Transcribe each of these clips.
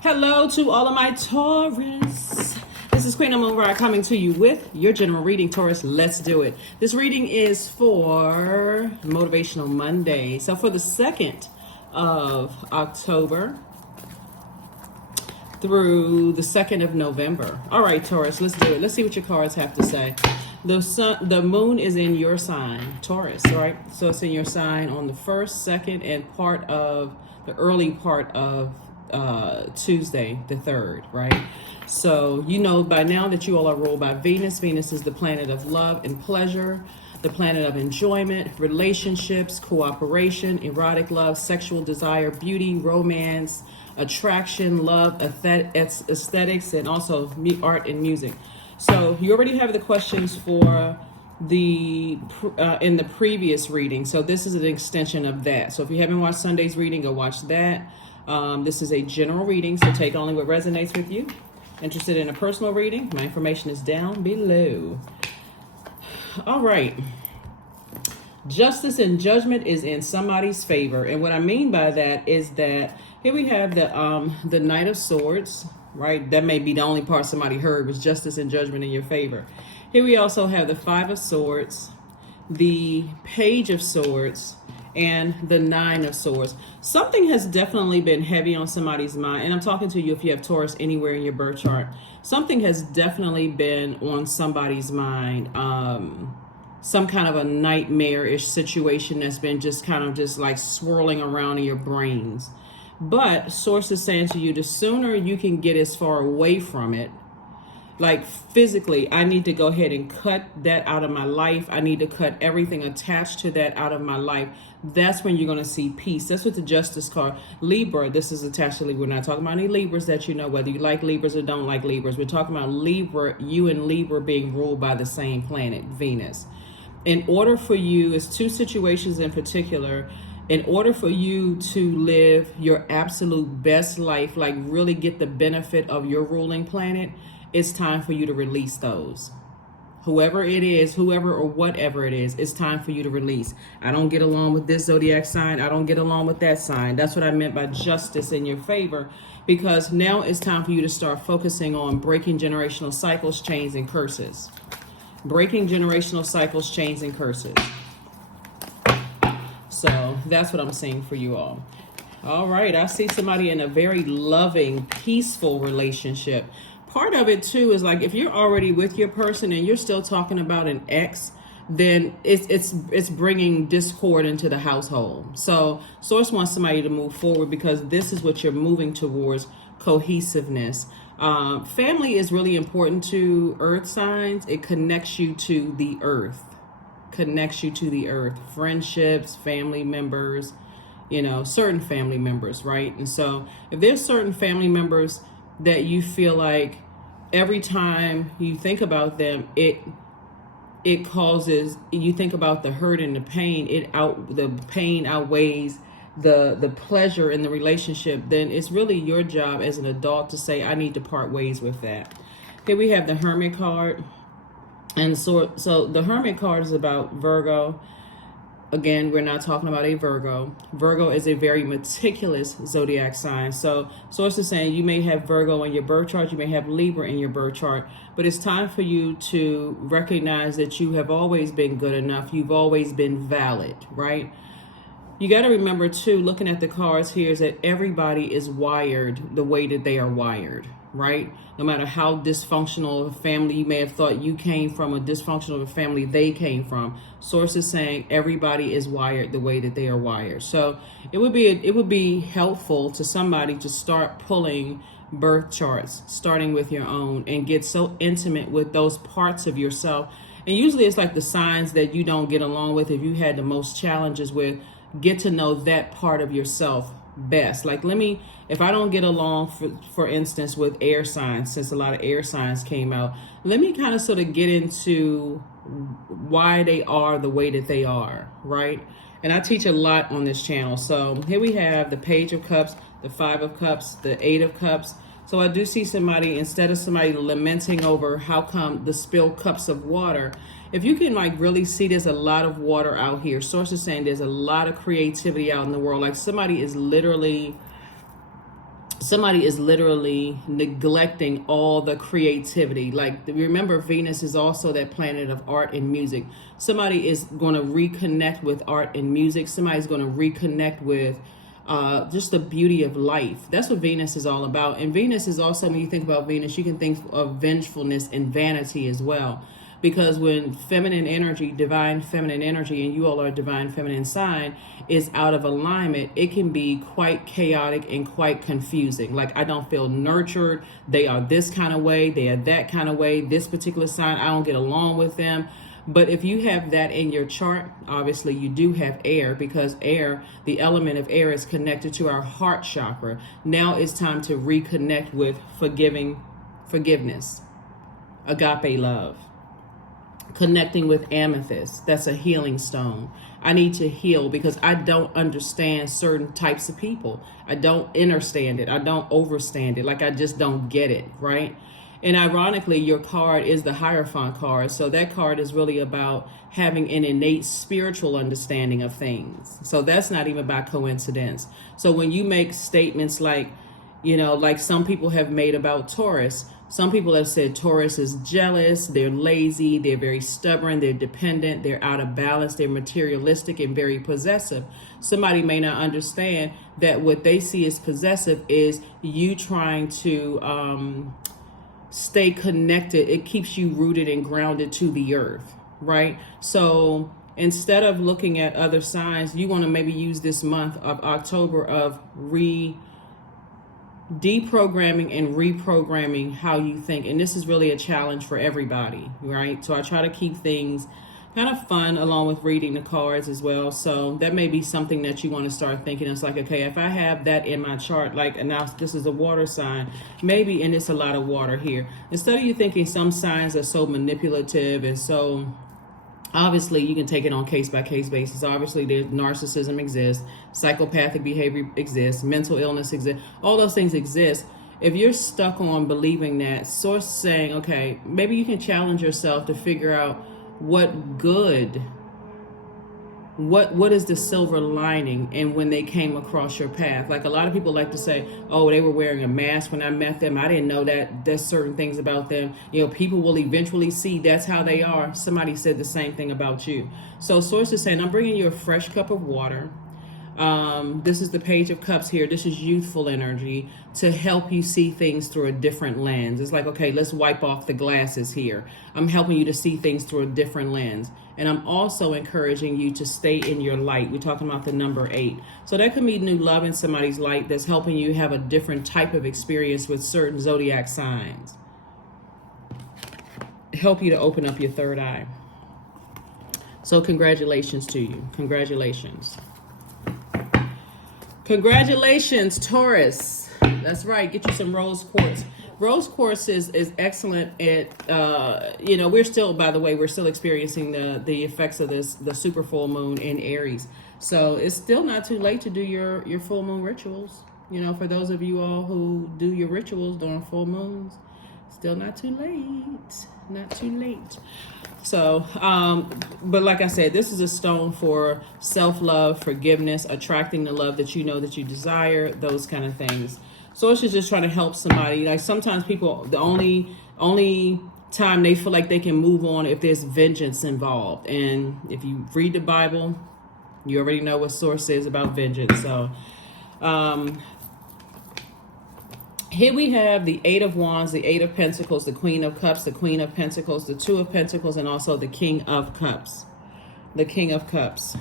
Hello to all of my Taurus. This is Queen Amun Ra coming to you with your general reading, Taurus. Let's do it. This reading is for Motivational Monday. So for the 2nd of October through the 2nd of November. All right, Taurus, let's do it. Let's see what your cards have to say. The moon is in your sign, Taurus, right? So it's in your sign on the 1st, 2nd, and part of the early part of Tuesday, the 3rd, right? So you know by now that you all are ruled by Venus. Venus is the planet of love and pleasure, the planet of enjoyment, relationships, cooperation, erotic love, sexual desire, beauty, romance, attraction, love, aesthetics, and also art and music. So you already have the questions for the in the previous reading. So this is an extension of that. So if you haven't watched Sunday's reading, go watch that. This is a general reading, so take only what resonates with you. Interested in a personal reading? My information is down below. All right. Justice and judgment is in somebody's favor. And what I mean by that is that here we have the Knight of Swords, right? That may be the only part somebody heard was justice and judgment in your favor. Here we also have the Five of Swords, the Page of Swords, and the Nine of Swords. Something has definitely been heavy on somebody's mind, and I'm talking to you if you have Taurus anywhere in your birth chart. Something has definitely been on somebody's mind. Some kind of a nightmare-ish situation that's been just kind of just like swirling around in your brains. But Source is saying to you, the sooner you can get as far away from it, like physically, I need to go ahead and cut that out of my life. I need to cut everything attached to that out of my life. That's when you're going to see peace. That's what the Justice card. Libra, this is attached to Libra. We're not talking about any Libras that you know, whether you like Libras or don't like Libras. We're talking about Libra, you and Libra being ruled by the same planet, Venus. In order for you, it's two situations in particular, in order for you to live your absolute best life, like really get the benefit of your ruling planet, it's time for you to release those. Whoever it is, whoever or whatever it is, it's time for you to release. I don't get along with this zodiac sign. I don't get along with that sign. That's what I meant by justice in your favor, because now it's time for you to start focusing on breaking generational cycles, chains, and curses. Breaking generational cycles, chains, and curses. So that's what I'm saying for you all. All right, I see somebody in a very loving, peaceful relationship. Part of it too is like if you're already with your person and you're still talking about an ex, then it's bringing discord into the household. So Source wants somebody to move forward because this is what you're moving towards, cohesiveness. Family is really important to earth signs. It connects you to the earth. Friendships, family members, you know, certain family members, right? And so if there's certain family members that you feel like every time you think about them, it causes, you think about the hurt and the pain, the pain outweighs the pleasure in the relationship, then it's really your job as an adult to say, I need to part ways with that. Here we have the Hermit card. And so the Hermit card is about Virgo. Again, we're not talking about a Virgo. Virgo is a very meticulous zodiac sign. So Source is saying you may have Virgo in your birth chart, you may have Libra in your birth chart, but it's time for you to recognize that you have always been good enough. You've always been valid, right? You got to remember too, looking at the cards here, is that everybody is wired the way that they are wired, right? No matter how dysfunctional of a family you may have thought you came from, a dysfunctional of a family they came from, Source is saying everybody is wired the way that they are wired. So it would be helpful to somebody to start pulling birth charts, starting with your own, and get so intimate with those parts of yourself. And usually it's like the signs that you don't get along with, if you had the most challenges with, get to know that part of yourself best. Like if I don't get along, for instance, with air signs, since a lot of air signs came out, let me kind of sort of get into why they are the way that they are, right? And I teach a lot on this channel. So here we have the Page of Cups, the Five of Cups, the Eight of Cups. So I do see somebody, instead of somebody lamenting over how come the spilled cups of water, if you can like really see there's a lot of water out here. Source is saying there's a lot of creativity out in the world. Like somebody is literally somebody is literally neglecting all the creativity. Like, remember, Venus is also that planet of art and music. Somebody is going to reconnect with art and music. Somebody's going to reconnect with just the beauty of life. That's what Venus is all about. And Venus is also, when you think about Venus, you can think of vengefulness and vanity as well. Because when feminine energy, divine feminine energy, and you all are a divine feminine sign, is out of alignment, it can be quite chaotic and quite confusing. Like, I don't feel nurtured. They are this kind of way. They are that kind of way. This particular sign, I don't get along with them. But if you have that in your chart, obviously you do have air, because air, the element of air, is connected to our heart chakra. Now it's time to reconnect with forgiveness, agape love. Connecting with amethyst, that's a healing stone. I need to heal because I don't understand certain types of people. I don't understand it. I don't overstand it. Like, I just don't get it, right? And ironically, your card is the Hierophant card. So that card is really about having an innate spiritual understanding of things. So that's not even by coincidence. So when you make statements like, like some people have made about Taurus, some people have said Taurus is jealous, they're lazy, they're very stubborn, they're dependent, they're out of balance, they're materialistic and very possessive. Somebody may not understand that what they see as possessive is you trying to stay connected. It keeps you rooted and grounded to the earth, right? So instead of looking at other signs, you want to maybe use this month of October of deprogramming and reprogramming how you think. And this is really a challenge for everybody, right? So I try to keep things kind of fun along with reading the cards as well. So that may be something that you want to start thinking. It's like, okay, if I have that in my chart, like, and now this is a water sign, maybe, and it's a lot of water here. Instead of you thinking some signs are so manipulative and so, obviously, you can take it on case-by-case basis. Obviously, there's narcissism exists, psychopathic behavior exists, mental illness exists. All those things exist. If you're stuck on believing that, source saying, okay, maybe you can challenge yourself to figure out what is the silver lining and when they came across your path. Like, a lot of people like to say, oh, they were wearing a mask when I met them. I didn't know that there's certain things about them. People will eventually see that's how they are. Somebody said the same thing about you. So source is saying, I'm bringing you a fresh cup of water. This is the Page of Cups here. This is youthful energy to help you see things through a different lens. It's like, okay, let's wipe off the glasses here. I'm helping you to see things through a different lens. And I'm also encouraging you to stay in your light. We're talking about the number 8. So that could be new love in somebody's light that's helping you have a different type of experience with certain zodiac signs. Help you to open up your third eye. So congratulations to you. Congratulations. Congratulations, Taurus. That's right. Get you some rose quartz. Rose quartz is excellent at, we're still, by the way, we're still experiencing the effects of the super full moon in Aries. So it's still not too late to do your full moon rituals. For those of you all who do your rituals during full moons, still not too late. Not too late. So, but like I said, this is a stone for self-love, forgiveness, attracting the love that you know that you desire, those kind of things. So it's just trying to help somebody. Like, sometimes people, the only time they feel like they can move on if there's vengeance involved. And if you read the Bible, you already know what source says about vengeance. So, here we have the 8 of Wands, the 8 of Pentacles, the Queen of Cups, the Queen of Pentacles, the 2 of Pentacles, and also the King of Cups. The King of Cups.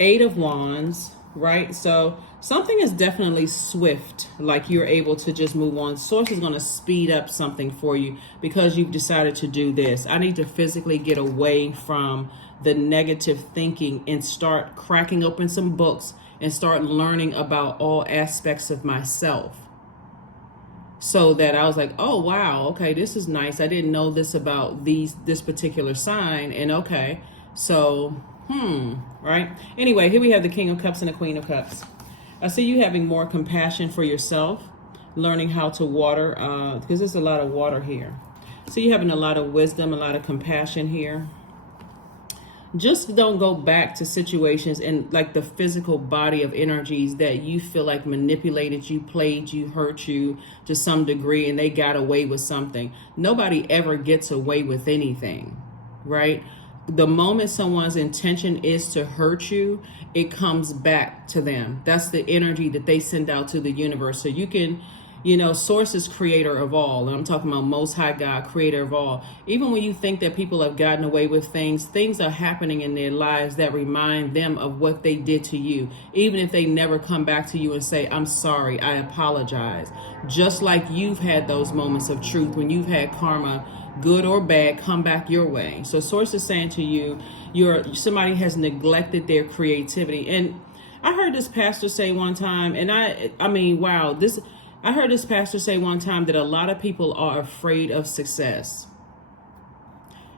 8 of Wands, right? So something is definitely swift, like you're able to just move on. Source is going to speed up something for you because you've decided to do this. I need to physically get away from the negative thinking and start cracking open some books and start learning about all aspects of myself. So that I was like, oh, wow, okay, this is nice. I didn't know this about this particular sign. And okay, so, right? Anyway, here we have the King of Cups and the Queen of Cups. I see you having more compassion for yourself, learning how to water, because there's a lot of water here. So you're having a lot of wisdom, a lot of compassion here. Just don't go back to situations and like the physical body of energies that you feel like manipulated you, played you, hurt you to some degree, and they got away with something. Nobody ever gets away with anything, right? The moment someone's intention is to hurt you, it comes back to them. That's the energy that they send out to the universe. So you can, source is creator of all. And I'm talking about Most High God, creator of all. Even when you think that people have gotten away with things are happening in their lives that remind them of what they did to you. Even if they never come back to you and say, I'm sorry, I apologize. Just like you've had those moments of truth when you've had karma, good or bad, come back your way. So source is saying to you, somebody has neglected their creativity. And I heard this pastor say one time, and I mean, wow, I heard this pastor say one time that a lot of people are afraid of success.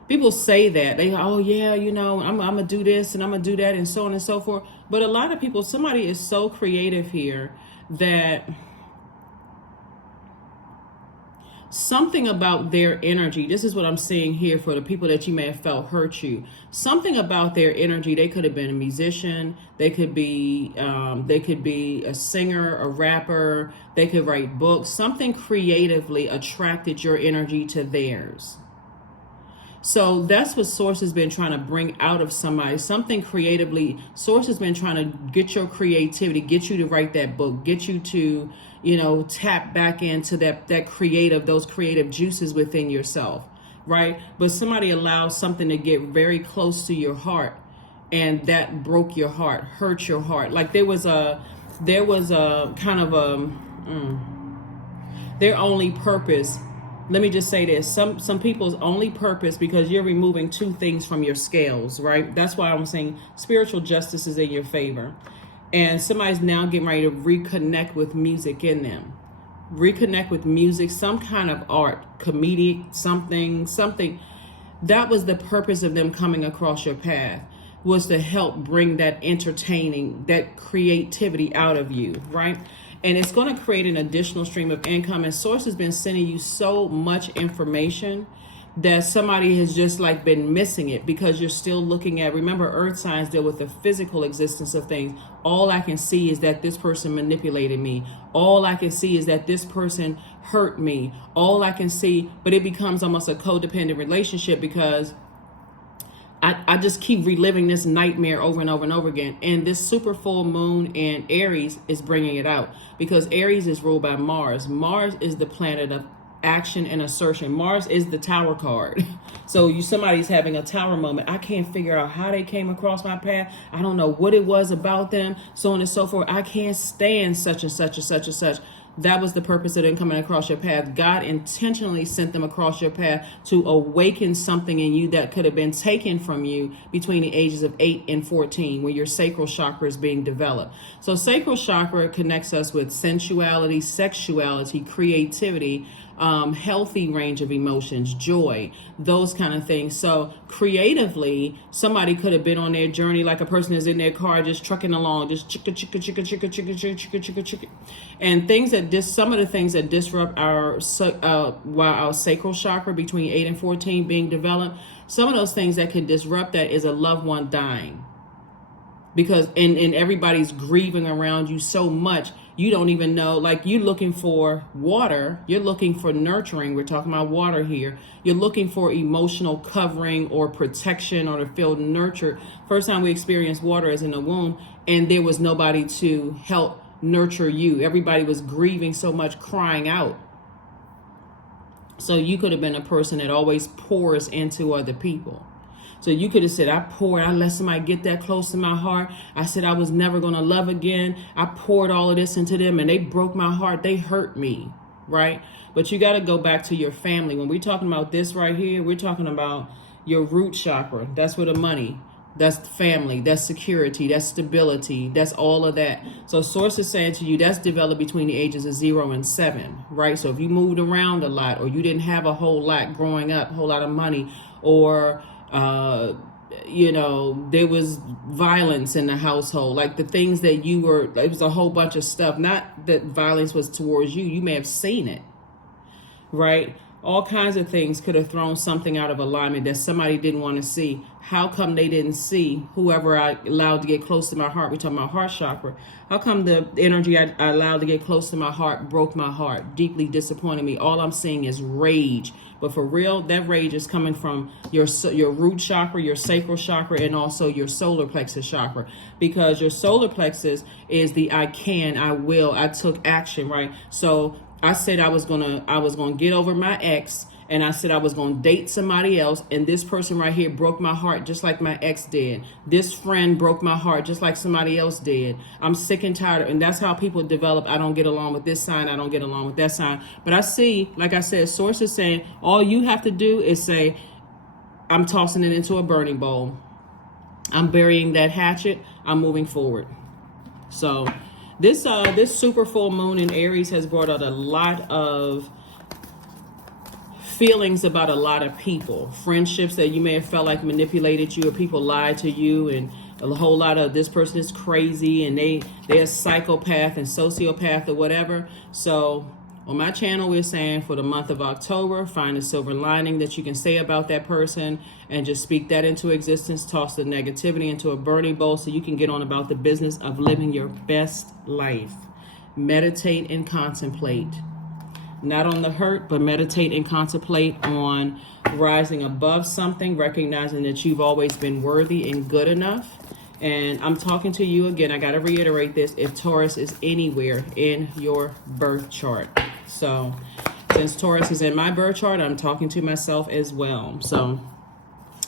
People say that oh yeah, I'm gonna do this and I'm gonna do that and so on and so forth. But a lot of people, somebody is so creative here that something about their energy, this is what I'm seeing here for the people that you may have felt hurt you. Something about their energy, they could have been a musician, they could be a singer, a rapper, they could write books. Something creatively attracted your energy to theirs. So that's what Source has been trying to bring out of somebody. Something creatively, Source has been trying to get your creativity, get you to write that book, get you to, tap back into that creative, those creative juices within yourself, right? But somebody allows something to get very close to your heart, and that broke your heart, hurt your heart. Like there was a kind of their only purpose. Let me just say this. Some people's only purpose, because you're removing two things from your scales, right? That's why I'm saying spiritual justice is in your favor. And somebody's now getting ready to reconnect with music in them. Reconnect with music, some kind of art, comedic, something. That was the purpose of them coming across your path, was to help bring that entertaining, that creativity out of you, right? And it's going to create an additional stream of income. And Source has been sending you so much information that somebody has just like been missing it, because you're still looking at, remember, earth signs deal with the physical existence of things. All I can see is that this person manipulated me. All I can see is that this person hurt me. All I can see, but it becomes almost a codependent relationship, because I just keep reliving this nightmare over and over and over again. And this super full moon in Aries is bringing it out, because Aries is ruled by Mars. Mars is the planet of action and assertion. Mars is the tower card. So somebody's having a tower moment. I can't figure out how they came across my path. I don't know what it was about them, so on and so forth. I can't stand such and such and such and such. That was the purpose of them coming across your path. God intentionally sent them across your path to awaken something in you that could have been taken from you between the ages of 8 and 14, when your sacral chakra is being developed. So sacral chakra connects us with sensuality, sexuality, creativity, healthy range of emotions, joy, those kind of things. So creatively, somebody could have been on their journey, like a person is in their car just trucking along, just chicka chicka chicka chicka chicka chicka chicka chicka chicka, and things that some of the things that disrupt our while our sacral chakra between 8 and 14 being developed, some of those things that could disrupt that is a loved one dying, because and everybody's grieving around you so much. You don't even know, like you're looking for water, you're looking for nurturing. We're talking about water here. You're looking for emotional covering or protection, or to feel nurtured. First time we experienced water is in the womb, and there was nobody to help nurture you. Everybody was grieving so much, crying out. So you could have been a person that always pours into other people. So you could have said, I let somebody get that close to my heart. I said I was never going to love again. I poured all of this into them and they broke my heart. They hurt me, right? But you got to go back to your family. When we're talking about this right here, we're talking about your root chakra. That's where the money, that's family, that's security, that's stability, that's all of that. So Source is saying to you, that's developed between the ages of 0 and 7, right? So if you moved around a lot, or you didn't have a whole lot growing up, a whole lot of money, or there was violence in the household, like the things that it was a whole bunch of stuff, not that violence was towards you, you may have seen it, right? All kinds of things could have thrown something out of alignment that somebody didn't want to see. How come they didn't see whoever I allowed to get close to my heart? We're talking about heart chakra. How come the energy I allowed to get close to my heart broke my heart, deeply disappointed me? All I'm seeing is rage. But for real, that rage is coming from your root chakra, your sacral chakra, and also your solar plexus chakra. Because your solar plexus is the I can, I will, I took action, right? So I said I was gonna get over my ex, and I said I was gonna date somebody else, and this person right here broke my heart just like my ex did. This friend broke my heart just like somebody else did. I'm sick and tired, and that's how people develop. I don't get along with this sign, I don't get along with that sign. But I see, like I said, sources saying all you have to do is say, I'm tossing it into a burning bowl. I'm burying that hatchet. I'm moving forward. So this super full moon in Aries has brought out a lot of feelings about a lot of people. Friendships that you may have felt like manipulated you, or people lied to you, and a whole lot of this person is crazy and they're a psychopath and sociopath or whatever. So on my channel, we're saying for the month of October, find a silver lining that you can say about that person and just speak that into existence. Toss the negativity into a burning bowl so you can get on about the business of living your best life. Meditate and contemplate. Not on the hurt, but meditate and contemplate on rising above something, recognizing that you've always been worthy and good enough. And I'm talking to you again. I got to reiterate this. If Taurus is anywhere in your birth chart. So since Taurus is in my birth chart, I'm talking to myself as well. So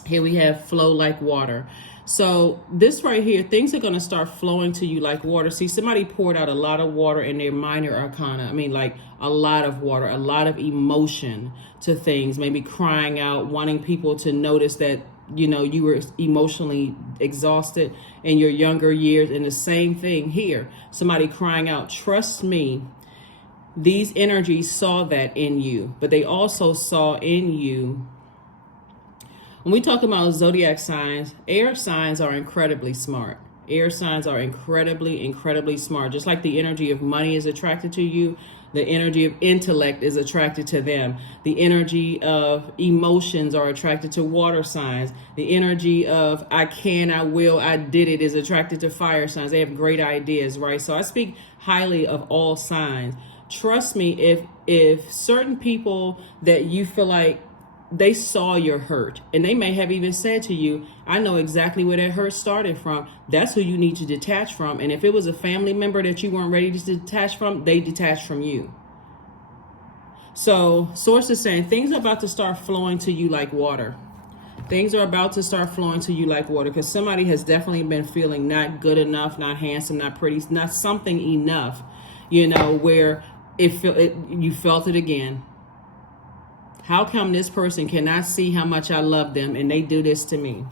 here we have flow like water. So this right here, things are going to start flowing to you like water. See, somebody poured out a lot of water in their minor arcana. I mean, like a lot of water, a lot of emotion to things, maybe crying out, wanting people to notice that, you know, you were emotionally exhausted in your younger years. And the same thing here, somebody crying out, trust me. These energies saw that in you, but they also saw in you. When we talk about zodiac signs, air signs are incredibly smart. Air signs are incredibly smart. Just like the energy of money is attracted to you, the energy of intellect is attracted to them. The energy of emotions are attracted to water signs. The energy of I can, I will, I did it is attracted to fire signs. They have great ideas, right? So I speak highly of all signs. Trust me, if certain people that you feel like they saw your hurt, and they may have even said to you, I know exactly where that hurt started from. That's who you need to detach from. And if it was a family member that you weren't ready to detach from, they detached from you. So sources saying things are about to start flowing to you like water. Things are about to start flowing to you like water, because somebody has definitely been feeling not good enough, not handsome, not pretty, not something enough, you know, where you felt it again. How come this person cannot see how much I love them and they do this to me?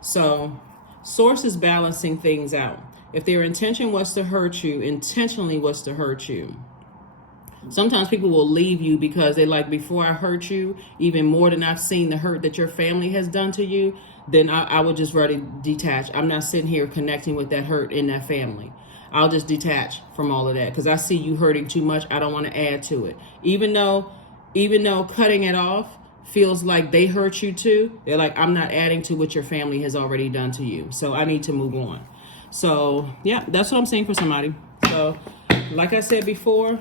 So source is balancing things out. If their intention was to hurt you, intentionally was to hurt you. Sometimes people will leave you because they're like, before I hurt you, even more than I've seen the hurt that your family has done to you, then I would just rather detach. I'm not sitting here connecting with that hurt in that family. I'll just detach from all of that because I see you hurting too much. I don't want to add to it. Even though cutting it off feels like they hurt you too, they're like, I'm not adding to what your family has already done to you. So I need to move on. So yeah, that's what I'm saying for somebody. So like I said before,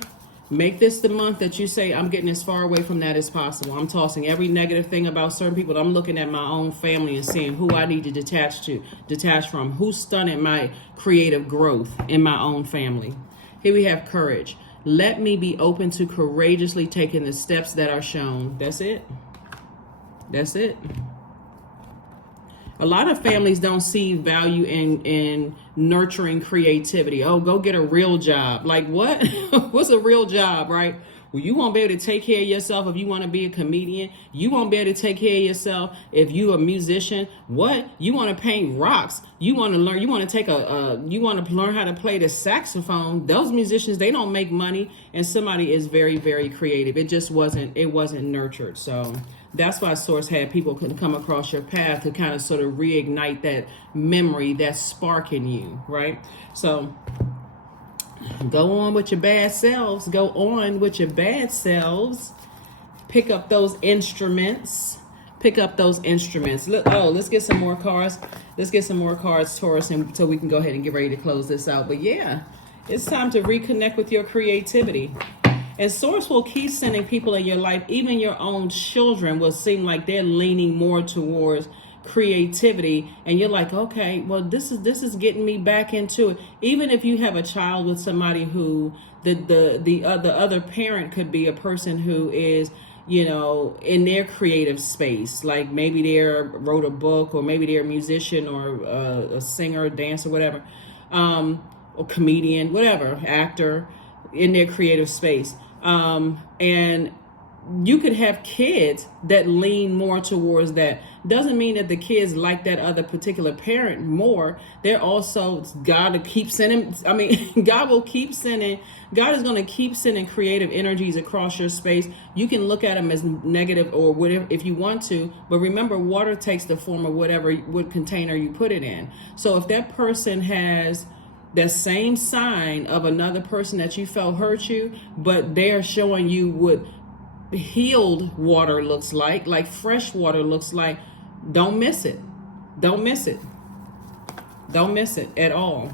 make this the month that you say, I'm getting as far away from that as possible. I'm tossing every negative thing about certain people. I'm looking at my own family and seeing who I need to detach from, who stunted my creative growth in my own family. Here we have courage. Let me be open to courageously taking the steps that are shown. That's it. That's it. A lot of families don't see value in nurturing creativity. Oh, go get a real job. Like what? What's a real job, right? Well, you won't be able to take care of yourself if you want to be a comedian. You won't be able to take care of yourself if you're a musician. What? You want to paint rocks. You want to learn. You want to you want to learn how to play the saxophone. Those musicians, they don't make money. And somebody is very, very creative. It wasn't nurtured. So that's why Source had people could come across your path to kind of sort of reignite that memory, that spark in you, right? So go on with your bad selves. Go on with your bad selves. pick up those instruments. Pick up those instruments. Let's get some more cards. Let's get some more cards, Taurus, and so we can go ahead and get ready to close this out. But yeah, it's time to reconnect with your creativity. And Source will keep sending people in your life, even your own children will seem like they're leaning more towards creativity, and you're like, okay, well, this is getting me back into it. Even if you have a child with somebody who the other parent could be a person who is, you know, in their creative space, like maybe they wrote a book, or maybe they're a musician, or a singer, dancer, whatever, or comedian, whatever, actor, in their creative space. And you could have kids that lean more towards that. Doesn't mean that the kids like that other particular parent more. They're also, God will keep sending, God will keep sending, God is going to keep sending creative energies across your space. You can look at them as negative or whatever if you want to, but remember, water takes the form of what container you put it in. So if that person has the same sign of another person that you felt hurt you, but they're showing you what healed water looks like fresh water looks like, don't miss it. Don't miss it. Don't miss it at all.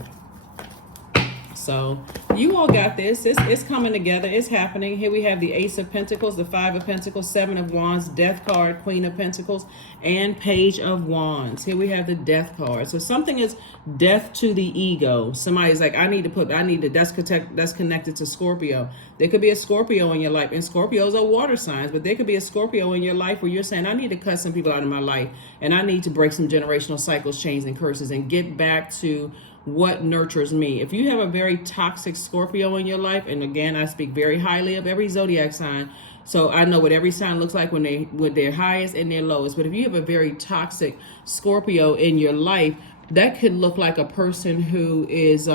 So you all got this. It's coming together. It's happening. Here we have the Ace of Pentacles, the Five of Pentacles, Seven of Wands, Death card, Queen of Pentacles, and Page of Wands. Here we have the Death card. So something is death to the ego. Somebody's like, that's connected to Scorpio. There could be a Scorpio in your life, and Scorpios are water signs, but there could be a Scorpio in your life where you're saying, I need to cut some people out of my life, and I need to break some generational cycles, chains, and curses, and get back to what nurtures me. If you have a very toxic Scorpio in your life, and again, I speak very highly of every zodiac sign, so I know what every sign looks like when they're highest and their lowest. But if you have a very toxic Scorpio in your life, that could look like a person who is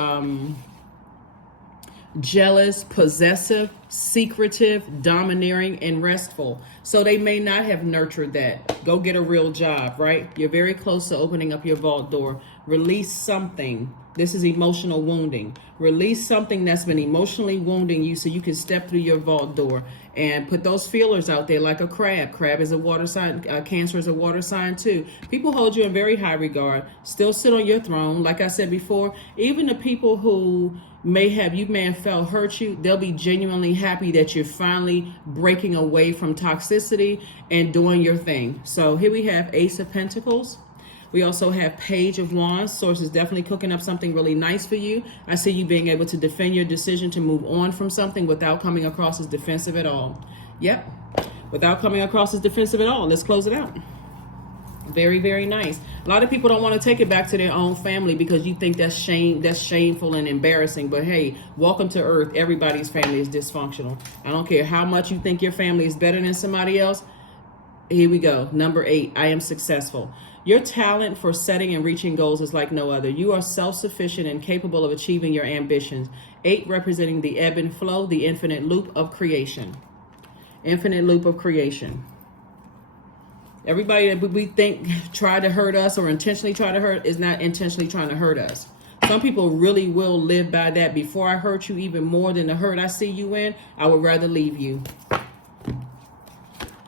jealous, possessive, secretive, domineering, and restful. So they may not have nurtured that. Go get a real job, right? You're very close to opening up your vault door. Release something. This is emotional wounding. Release something that's been emotionally wounding you so you can step through your vault door and put those feelers out there like a crab. Crab is a water sign. Cancer is a water sign too. People hold you in very high regard. Still sit on your throne. Like I said before, even the people who you may have felt hurt you, they'll be genuinely happy that you're finally breaking away from toxicity and doing your thing. So here we have Ace of Pentacles. We also have Page of Wands. Source is definitely cooking up something really nice for you. I see you being able to defend your decision to move on from something without coming across as defensive at all. Yep, without coming across as defensive at all. Let's close it out. Very, very nice. A lot of people don't want to take it back to their own family because you think that's shameful and embarrassing. But hey, welcome to Earth. Everybody's family is dysfunctional. I don't care how much you think your family is better than somebody else. Here we go. Number 8, I am successful. Your talent for setting and reaching goals is like no other. You are self-sufficient and capable of achieving your ambitions. 8 representing the ebb and flow, the infinite loop of creation. Infinite loop of creation. Everybody that we think tried to hurt us or intentionally try to hurt is not intentionally trying to hurt us. Some people really will live by that. Before I hurt you even more than the hurt I see you in, I would rather leave you.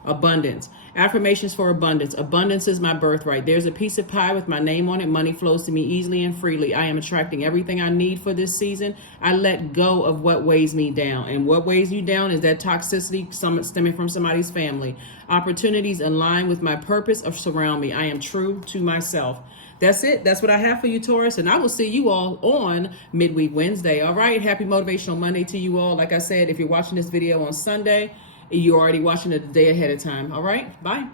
Abundance. Affirmations for abundance. Abundance is my birthright. There's a piece of pie with my name on it. Money flows to me easily and freely. I am attracting everything I need for this season. I let go of what weighs me down. And what weighs you down is that toxicity stemming from somebody's family. Opportunities align with my purpose or surround me. I am true to myself. That's it. That's what I have for you, Taurus. And I will see you all on Midweek Wednesday. All right. Happy Motivational Monday to you all. Like I said, if you're watching this video on Sunday, you're already watching it a day ahead of time. All right. Bye.